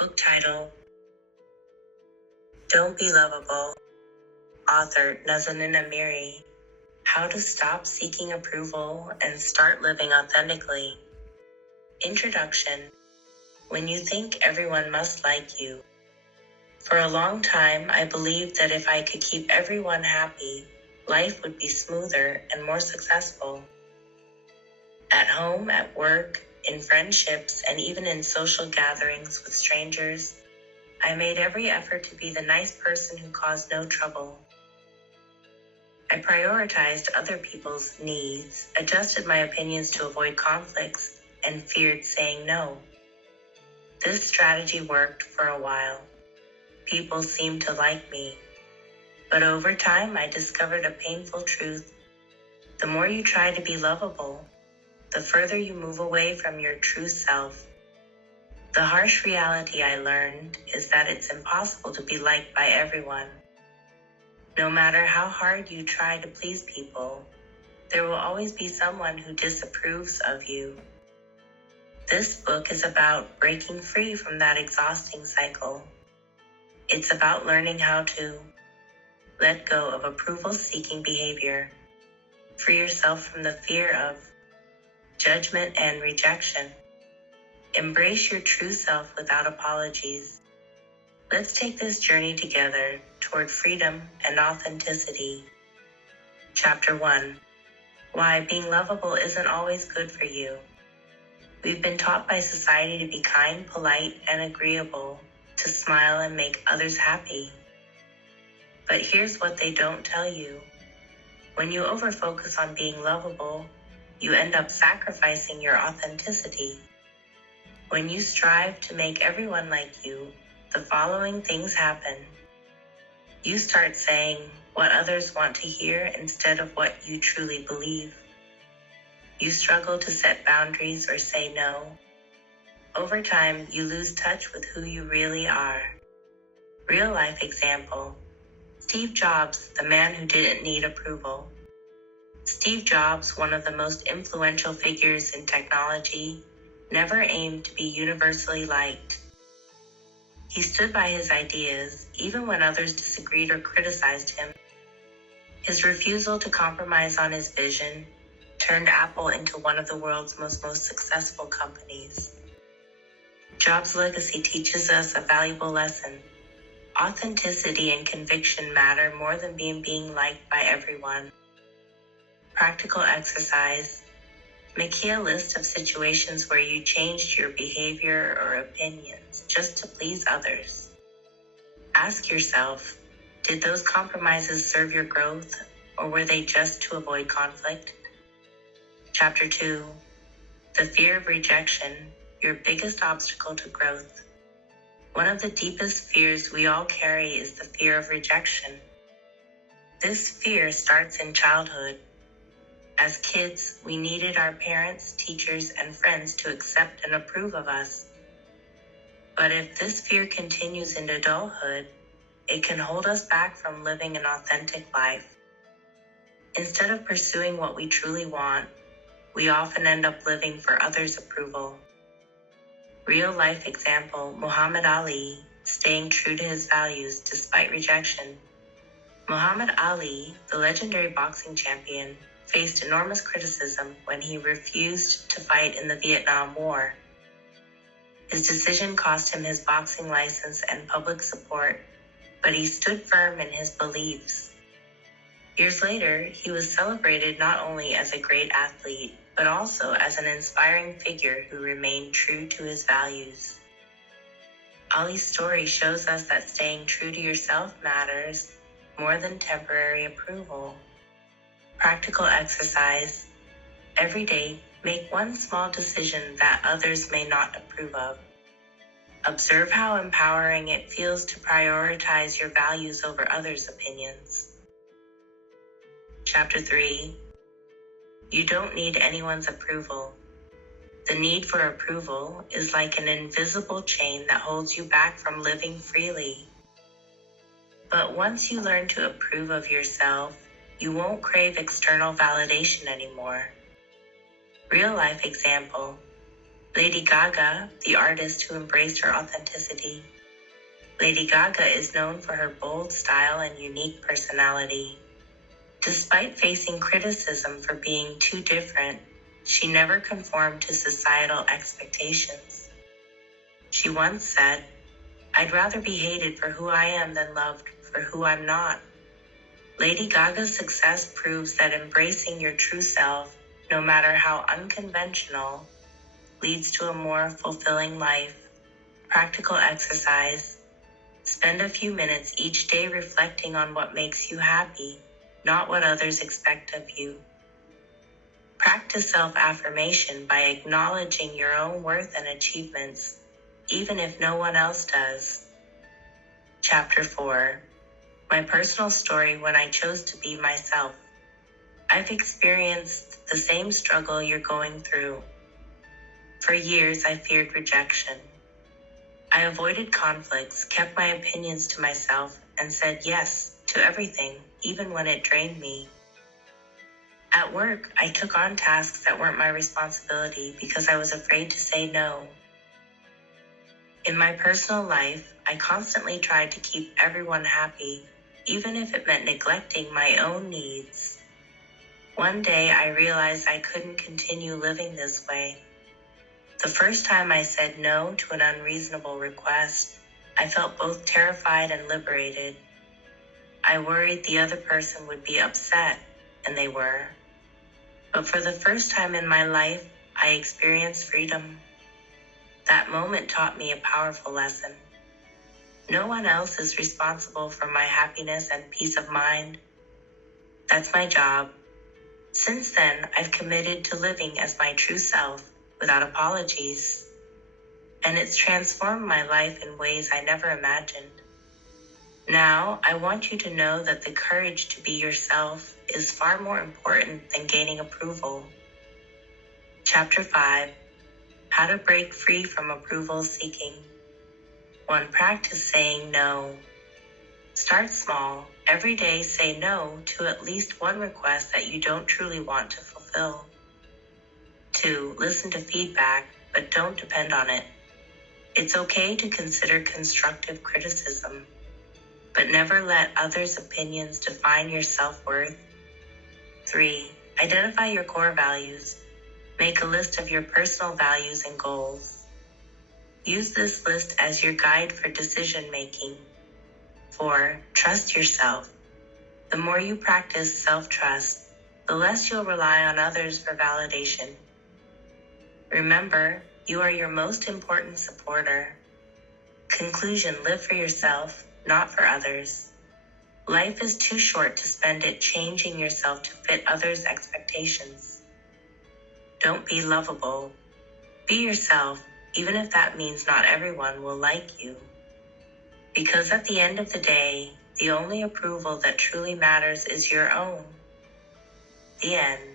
Book title: Don't Be Lovable. Author Nazanin Amiri. How to Stop Seeking Approval and Start Living Authentically. Introduction. When you think everyone must like you. For a long time, I believed that if I could keep everyone happy, life would be smoother and more successful. At home, at work, in friendships, and even in social gatherings with strangers, I made every effort to be the nice person who caused no trouble. I prioritized other people's needs, adjusted my opinions to avoid conflicts, and feared saying no. This strategy worked for a while. People seemed to like me. But over time, I discovered a painful truth. The more you try to be lovable, the further you move away from your true self. The harsh reality I learned is that it's impossible to be liked by everyone. No matter how hard you try to please people, there will always be someone who disapproves of you. This book is about breaking free from that exhausting cycle. It's about learning how to let go of approval-seeking behavior, free yourself from the fear of judgment and rejection. Embrace your true self without apologies. Let's take this journey together toward freedom and authenticity. Chapter 1. Why being lovable isn't always good for you. We've been taught by society to be kind, polite, and agreeable, to smile and make others happy. But here's what they don't tell you. When you overfocus on being lovable, you end up sacrificing your authenticity. When you strive to make everyone like you, the following things happen. You start saying what others want to hear instead of what you truly believe. You struggle to set boundaries or say no. Over time, you lose touch with who you really are. Real life example. Steve Jobs, the man who didn't need approval. Steve Jobs, one of the most influential figures in technology, never aimed to be universally liked. He stood by his ideas, even when others disagreed or criticized him. His refusal to compromise on his vision turned Apple into one of the world's most successful companies. Jobs' legacy teaches us a valuable lesson. Authenticity and conviction matter more than being liked by everyone. Practical exercise. Make a list of situations where you changed your behavior or opinions just to please others. Ask yourself, did those compromises serve your growth, or were they just to avoid conflict? Chapter 2. The fear of rejection, your biggest obstacle to growth. One of the deepest fears we all carry is the fear of rejection. This fear starts in childhood. As kids, we needed our parents, teachers, and friends to accept and approve of us. But if this fear continues into adulthood, it can hold us back from living an authentic life. Instead of pursuing what we truly want, we often end up living for others' approval. Real life example, Muhammad Ali, staying true to his values despite rejection. Muhammad Ali, the legendary boxing champion, faced enormous criticism when he refused to fight in the Vietnam War. His decision cost him his boxing license and public support, but he stood firm in his beliefs. Years later, he was celebrated not only as a great athlete, but also as an inspiring figure who remained true to his values. Ali's story shows us that staying true to yourself matters more than temporary approval. Practical exercise. Every day, make one small decision that others may not approve of. Observe how empowering it feels to prioritize your values over others' opinions. Chapter 3. You don't need anyone's approval. The need for approval is like an invisible chain that holds you back from living freely. But once you learn to approve of yourself, you won't crave external validation anymore. Real life example. Lady Gaga, the artist who embraced her authenticity. Lady Gaga is known for her bold style and unique personality. Despite facing criticism for being too different, she never conformed to societal expectations. She once said, "I'd rather be hated for who I am than loved for who I'm not." Lady Gaga's success proves that embracing your true self, no matter how unconventional, leads to a more fulfilling life. Practical exercise. Spend a few minutes each day reflecting on what makes you happy, not what others expect of you. Practice self-affirmation by acknowledging your own worth and achievements, even if no one else does. Chapter 4. My personal story when I chose to be myself. I've experienced the same struggle you're going through. For years, I feared rejection. I avoided conflicts, kept my opinions to myself, and said yes to everything, even when it drained me. At work, I took on tasks that weren't my responsibility because I was afraid to say no. In my personal life, I constantly tried to keep everyone happy, even if it meant neglecting my own needs. One day, I realized I couldn't continue living this way. The first time I said no to an unreasonable request, I felt both terrified and liberated. I worried the other person would be upset, and they were. But for the first time in my life, I experienced freedom. That moment taught me a powerful lesson. No one else is responsible for my happiness and peace of mind. That's my job. Since then, I've committed to living as my true self without apologies. And it's transformed my life in ways I never imagined. Now, I want you to know that the courage to be yourself is far more important than gaining approval. Chapter 5. How to break free from approval seeking. 1. Practice saying no. Start small. Every day say no to at least one request that you don't truly want to fulfill. 2. Listen to feedback, but don't depend on it. It's okay to consider constructive criticism, but never let others' opinions define your self-worth. 3. Identify your core values. Make a list of your personal values and goals. Use this list as your guide for decision-making. 4. Trust yourself. The more you practice self-trust, the less you'll rely on others for validation. Remember, you are your most important supporter. Conclusion: live for yourself, not for others. Life is too short to spend it changing yourself to fit others' expectations. Don't be lovable. Be yourself, even if that means not everyone will like you. Because at the end of the day, the only approval that truly matters is your own. The end.